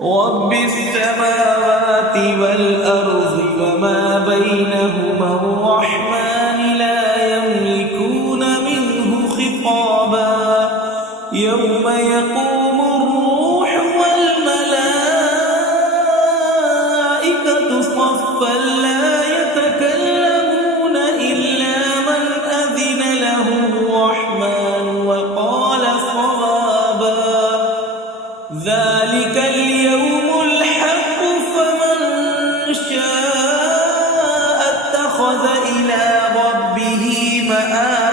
رب السماوات والأرض وما بينهما الرحمن لا يملكون منه خطابا يوم يقوم الروح والملائكة صفا لا يتكلمون إلا من أذن له الرحمن وقال صوابا ذلك اليوم الحق فمن شاء اتخذ إلى ربه مآبا